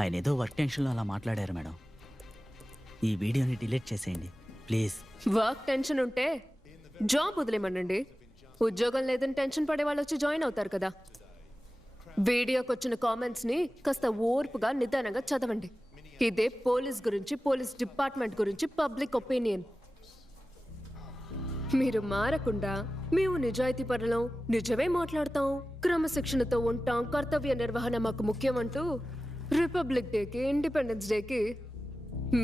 ఆయన ఏదో వర్క్ టెన్షన్లో అలా మాట్లాడారు మేడం. ఈ వీడియోని డిలీట్ చేసేయండి ప్లీజ్. వర్క్ టెన్షన్ ఉంటే జాబ్ వదిలేమనండి. ఉద్యోగం లేదని టెన్షన్ పడే వాళ్ళు వచ్చి జాయిన్ అవుతారు కదా. వీడియోకి వచ్చిన కామెంట్స్ ని కాస్త ఓర్పుగా నిదానంగా చదవండి. ఇదే పోలీస్ గురించి, పోలీస్ డిపార్ట్మెంట్ గురించి పబ్లిక్ ఒపీనియన్. మీరు మారకుండా మేము నిజాయితీ పరులం, నిజమే మాట్లాడతాం, క్రమశిక్షణతో ఉంటాం, కర్తవ్య నిర్వహణ మాకు ముఖ్యం అంటూ రిపబ్లిక్ డేకి, ఇండిపెండెన్స్ డేకి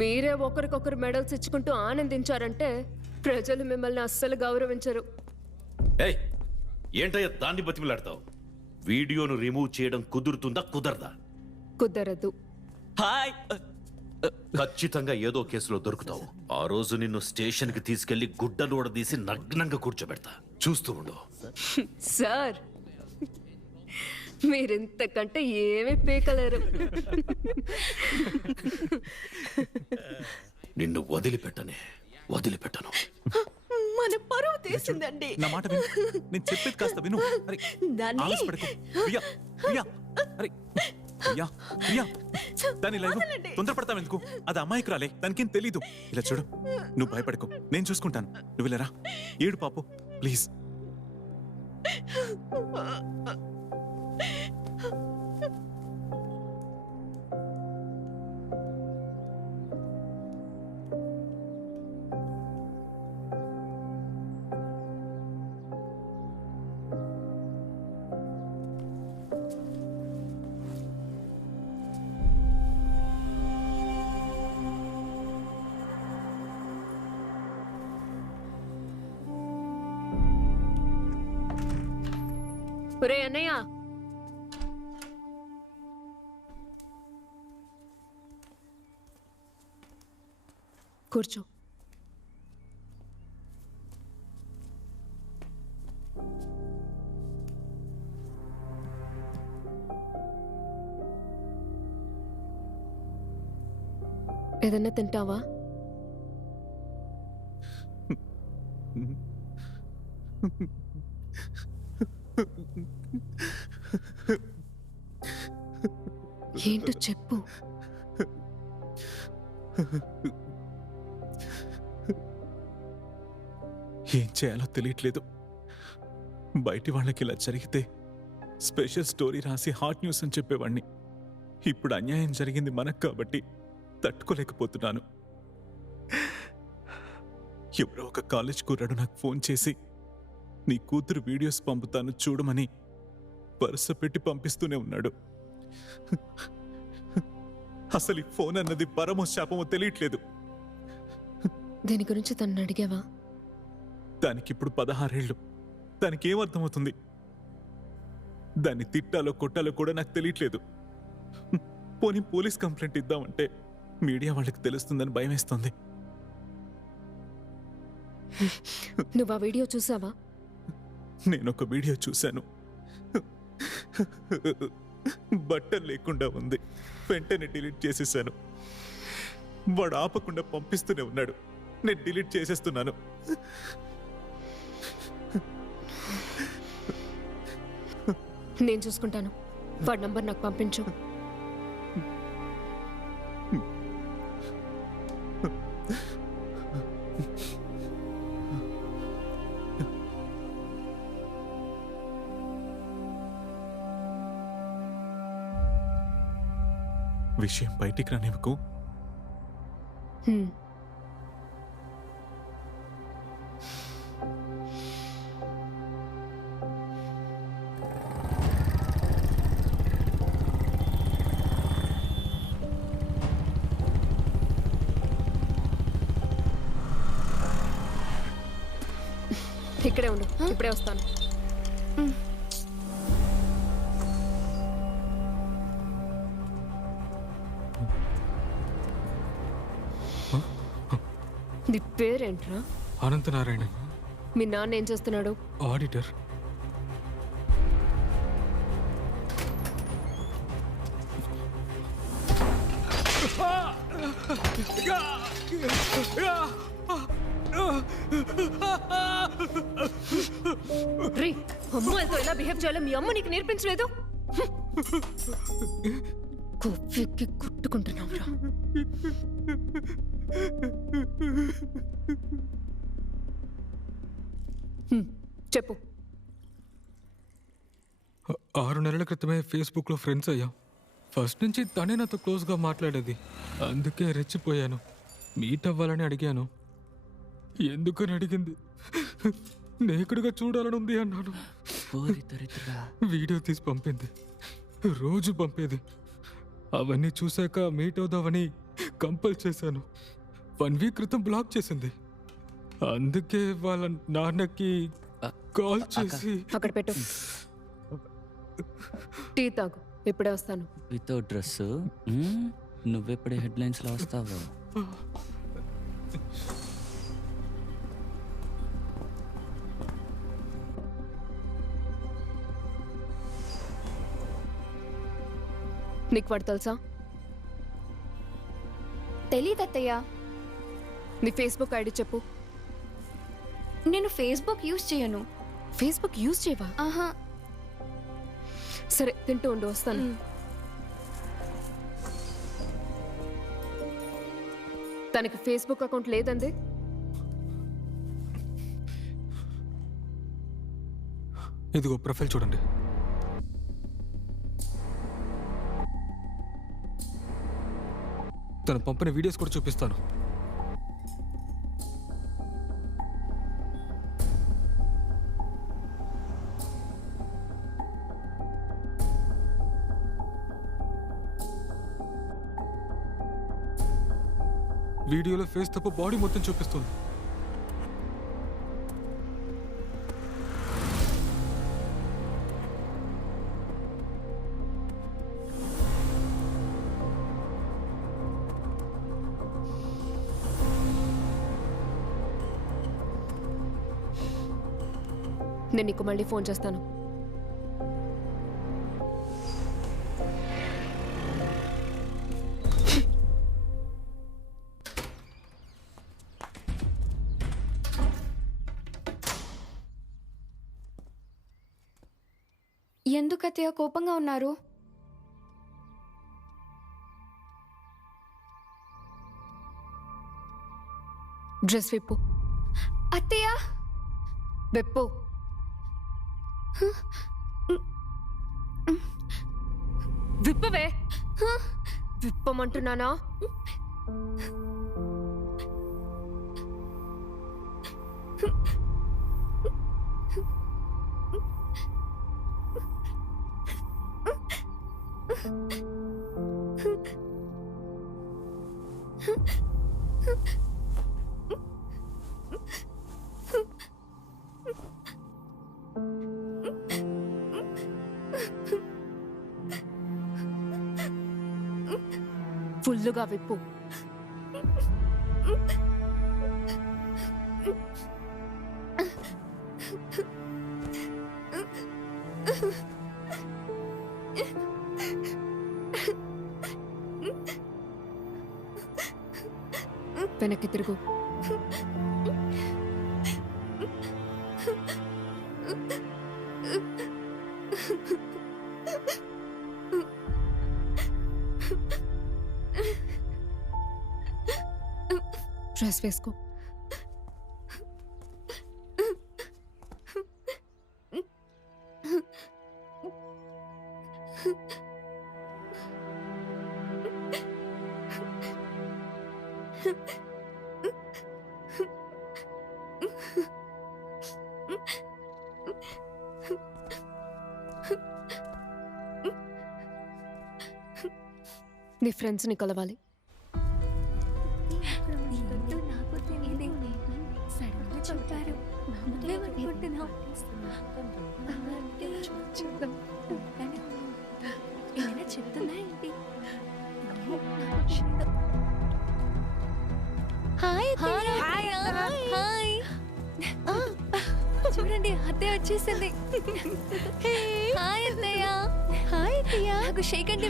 మీరే ఒకరికొకరు మెడల్స్ ఇచ్చుకుంటూ ఆనందించారంటే ప్రజలు మిమ్మల్ని అస్సలు గౌరవించరు. ఏయ్, ఏంటయ్యా దాన్ని బతిమిలాడతావు? వీడియోను రిమూవ్ చేయడం కుదురుతుందా కుదరదా? కుదరదు. హాయ్. ఖచ్చితంగా ఏదో కేసులో దొరుకుతావు. ఆ రోజు నిన్ను స్టేషన్ కి తీసుకెళ్లి గుడ్డలు ఊడదీసి నగ్నంగా కూర్చోబెడతా, చూస్తూ ఉండు. సార్, మీరింతకంటే ఏమీ పీకలేరు. నిన్ను వదిలిపెట్టను. మన పరువు తీసిందండి. నా మాట విను, నేను చెప్పేది కాస్త విను. అరే, దాన్ని ఆవేశపడకు. ప్రియా, ప్రియా, అరే, ప్రియా, ప్రియా, దాని లైవ్ తొందరపడతావు ఎందుకు? అది అమ్మాయికి రాలే, దానికేం తెలీదు. ఇలా చూడు, నువ్వు భయపడకు, నేను చూసుకుంటాను. నువ్వు ఇలా రా, ఏడు పాపు ప్లీజ్. ఒరే అన్నయ్య, కూర్చో. ఏదన్నా తింటావా? ఏంటో చెప్పు. ఏం చేయాలో తెలియట్లేదు. బయటి వాళ్ళకి ఇలా జరిగితే స్పెషల్ స్టోరీ రాసి హాట్ న్యూస్ అని చెప్పేవాణ్ణి. ఇప్పుడు అన్యాయం జరిగింది మనకు కాబట్టి తట్టుకోలేకపోతున్నాను. ఎవరో ఒక కాలేజ్ కుర్రాడు నాకు ఫోన్ చేసి నీ కూతురు వీడియోస్ పంపుతాను చూడమని వరుస పెట్టి పంపిస్తూనే ఉన్నాడు. అసలు ఈ ఫోన్ అన్నది పరమో శాపమో తెలియట్లేదు. దీని గురించి తను అడిగావా? దానికిప్పుడు 16 ఏళ్ళు. దానికి ఏమర్థమవుతుంది? దాన్ని తిట్టాలో కొట్టాలో కూడా నాకు తెలియట్లేదు. పోనీ పోలీస్ కంప్లైంట్ ఇద్దామంటే మీడియా వాళ్ళకి తెలుస్తుందని భయమేస్తోంది. నువ్వు ఆ వీడియో చూసావా? నేనొక వీడియో చూశాను. బట్టలు లేకుండా ఉంది. వెంటనే డిలీట్ చేసేసాను. వాడు ఆపకుండా పంపిస్తూనే ఉన్నాడు. నేను డిలీట్ చేసేస్తున్నాను. నేను చూసుకుంటాను. వాడి నంబర్ నాకు పంపించు. విషయం బయటికి రానివ్వకు. ఇక్కడే ఉండు, ఇప్పుడే వస్తాను. నీ పేరేంట్రా? అనంతనారాయణ. మీ నాన్న ఏం చేస్తున్నాడు? ఆడిటర్. రీ, అమ్మాయిలతో ఎలా బిహేవ్ చేయాలో మీ అమ్మ నీకు నేర్పించలేదు? కొవ్వెక్కి కుట్టుకుంటున్నావురా. చెప్పు. 6 నెలల క్రితమే ఫేస్బుక్లో ఫ్రెండ్స్ అయ్యాం. ఫస్ట్ నుంచి తనే నాతో క్లోజ్గా మాట్లాడేది. అందుకే రెచ్చిపోయాను. మీట్ అవ్వాలని అడిగాను. ఎందుకని అడిగింది. నేకుడుగా చూడాలని ఉంది అన్నాను. వీడియో తీసి పంపింది. రోజు పంపేది. అవన్నీ చూశాక మీట్ అవుదామని కంపల్ చేశాను. 1 వీక్ క్రితం బ్లాక్ చేసింది. అందుకే వాళ్ళ నాన్నకి కాల్ చేసి అక్కడ పెట్టు. టీ తాగు, ఇప్పుడే వస్తాను. వితౌట్ డ్రెస్ నువ్వెప్పుడే హెడ్లైన్స్ లో వస్తావు? నీకు వాడు తెలుసా? తెలీదత్తయ్య. నీ ఫేస్బుక్ ఐడి చెప్పు. నేను ఫేస్బుక్ యూజ్ చేయను. ఫేస్బుక్ యూజ్ చేయవా? ఆహా. సరే, తింటూ ఉండు, వస్తాను. తనకి ఫేస్బుక్ అకౌంట్ లేదండి. ఇదిగో ప్రొఫైల్ చూడండి. తను పంపిన వీడియోస్ కూడా చూపిస్తాను. వీడియోలో ఫేస్ తప్ప బాడీ మొత్తం చూపిస్తుంది. నేను నీకు మళ్ళీ ఫోన్ చేస్తాను. ఎందుకు అత్తయ్య కోపంగా ఉన్నారు? డ్రెస్ విప్పు. అత్తయ్య విప్పు. విప్పవే. విప్పమంటున్నానా? ఫుల్లుగా విప్పు. వెనక్కి తిరుగు. డ్రెస్ వేసుకో. నీ ఫ్రెండ్స్ని కలవాలి. చూడండి అత్తయ్య వచ్చేసింది. హాయ్ అత్తయ్య. హాయ్ అత్తయ్య. నాకు షేక్ అండి.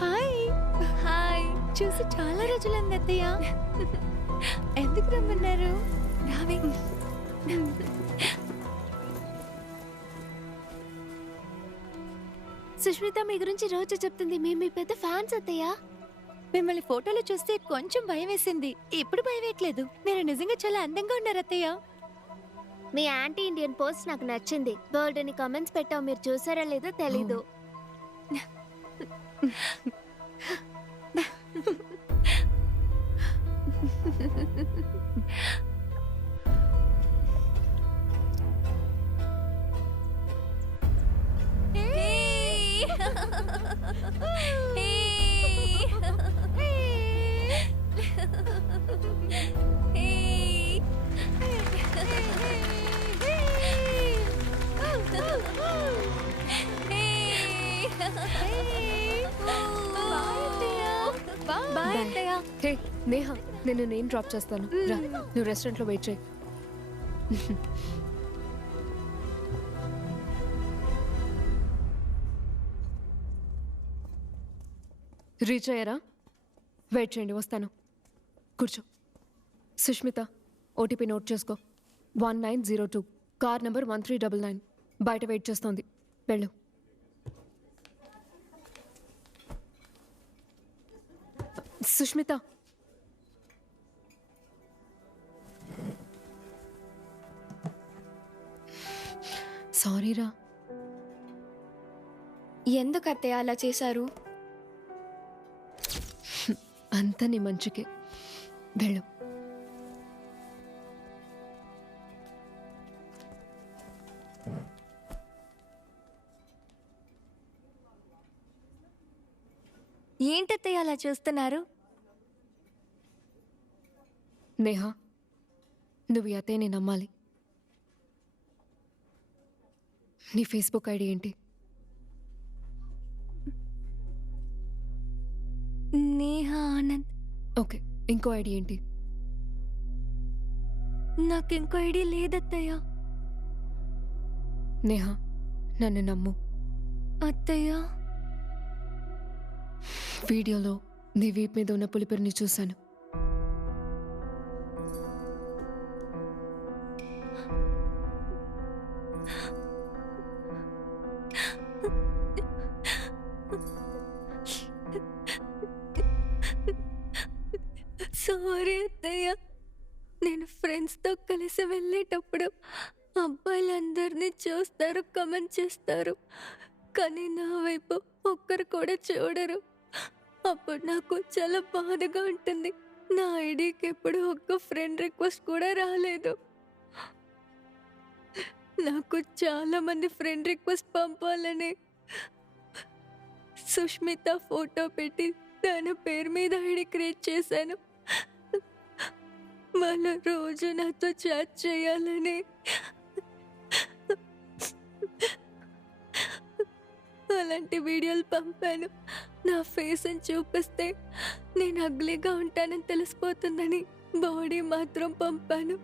Hi hi. చూసి చాలా రోజులంది అత్తయ్య. ఎందుకు రమ్మన్నారు? రావే. సుష్మిత మీ గురించి రోజు చెప్తుంది మేము మీ పెద్ద ఫ్యాన్స్ అత్తయ్య. మిమ్మల్ని ఫోటోలో చూస్తే కొంచెం భయం వేసింది, ఇప్పుడు భయం వేయట్లేదు. మీరు నిజంగా చాలా అందంగా ఉన్నారు అత్తయ్య. మీ యాంటీ ఇండియన్ పోస్ట్ నాకు నచ్చింది. బోల్డ్ అని కామెంట్స్ పెట్టావు, మీరు చూసారా లేదో తెలీదు. బాయ్ అత్తయ్య. హే నేహా, నేను డ్రాప్ చేస్తాను. రా, నువ్వు రెస్టారెంట్లో వెయిట్ చేయి. రీచ్ అయ్యారా? వెయిట్ చేయండి, వస్తాను. కూర్చో. సుష్మిత, ఓటీపీ నోట్ చేసుకో. 1902, కార్ నెంబర్ 1399. బయట వెయిట్ చేస్తోంది, వెళ్ళు. సుష్మిత, సారీరా. ఎందుకు అత్తయ్య అలా చేశారు? అంత నీ మంచికే, వెళ్ళు. ఏంటత్తయ్య అలా చూస్తున్నారు? నేహా, నువ్వు ఈ అత్తయ్యని నమ్మాలి. నీ ఫేస్బుక్ ఐడి ఏంటి? నేహా ఆనంద్. ఓకే, ఇంకో ఐడి ఏంటి? నాకు ఇంకో ఐడి లేదత్తయ్య. నేహా, నన్ను నమ్ము. అత్తయ్య, వీడియోలో నీ వీప్ మీద ఉన్న పులిపిరిని చూశాను. సారీ అత్తయ్య. నేను ఫ్రెండ్స్తో కలిసి వెళ్ళేటప్పుడు అబ్బాయిలందరినీ చూస్తారు, కమెంట్ చేస్తారు, కానీ నా వైపు ఒక్కరు కూడా చూడరు. అప్పుడు నాకు చాలా బాధగా ఉంటుంది. నా ఐడికి ఎప్పుడు ఒక్క ఫ్రెండ్ రిక్వెస్ట్ కూడా రాలేదు. నాకు చాలా మంది ఫ్రెండ్ రిక్వెస్ట్ పంపాలని సుష్మిత ఫోటో పెట్టి తన పేరు మీద ఐడి క్రియేట్ చేశాను. వాళ్ళ రోజు నాతో చాట్ చేయాలని. అలాంటి వీడియోలు పంపాను. నా ఫేస్ని చూపిస్తే నేను అగ్లీగా ఉంటానని తెలిసిపోతుందని బాడీ మాత్రం పంపాను.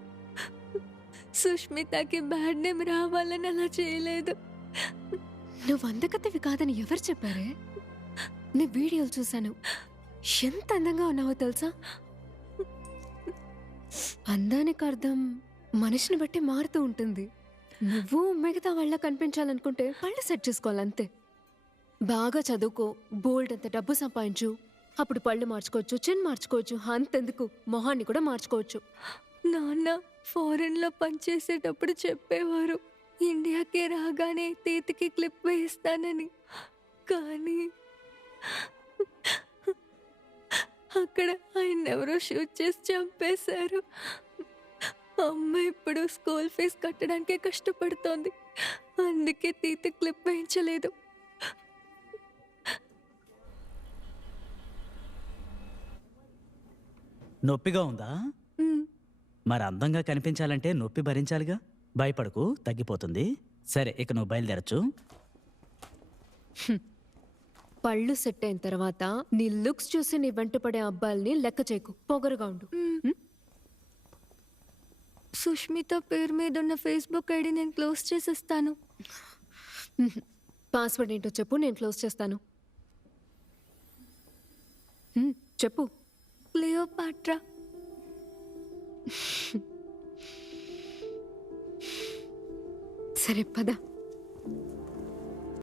సుష్మితకి బ్యాడ్ నేమ్ రావాలని అలా చేయలేదు. నువ్వు అందగత్తవి కాదని ఎవరు చెప్పారే? నీ వీడియోలు చూశాను. ఎంత అందంగా ఉన్నావో తెలుసా? అందానికి అర్థం మనిషిని బట్టి మారుతూ ఉంటుంది. నువ్వు మిగతా వాళ్ళ కనిపించాలనుకుంటే పళ్ళు సెట్ చేసుకోవాలంతే. బాగా చదువుకో, బోల్డ్ అంత డబ్బు సంపాదించు, అప్పుడు పళ్ళు మార్చుకోవచ్చు, చిన్ మార్చుకోవచ్చు, అంతెందుకు మొహాన్ని కూడా మార్చుకోవచ్చు. నాన్న ఫారెన్లో పనిచేసేటప్పుడు చెప్పేవారు ఇండియాకి రాగానే తీతికి క్లిప్ వేయిస్తానని. కానీ అక్కడ ఆయన ఎవరో షూట్ చేసి చంపేశారు. అమ్మ ఇప్పుడు స్కూల్ ఫీజు కట్టడానికే కష్టపడుతోంది, అందుకే తీతి క్లిప్ వేయించలేదు. నొప్పిగా ఉందా? మరి అందంగా కనిపించాలంటే నొప్పి భరించాలిగా. భయపడకు, తగ్గిపోతుంది. సరే, ఇక నువ్వు బయలుదేరచ్చు. పళ్ళు సెట్ అయిన తర్వాత నీ లుక్స్ చూసి నీ వెంట పడే అబ్బాయిల్ని లెక్క చేయకు, పొగరుగా ఉండు. సుష్మిత పేరు మీద ఉన్న ఫేస్బుక్ ఐడి నేను క్లోజ్ చేసేస్తాను. పాస్వర్డ్ ఏంటో చెప్పు, నేను క్లోజ్ చేస్తాను. చెప్పు. క్లియోపాట్రా. సరే పద.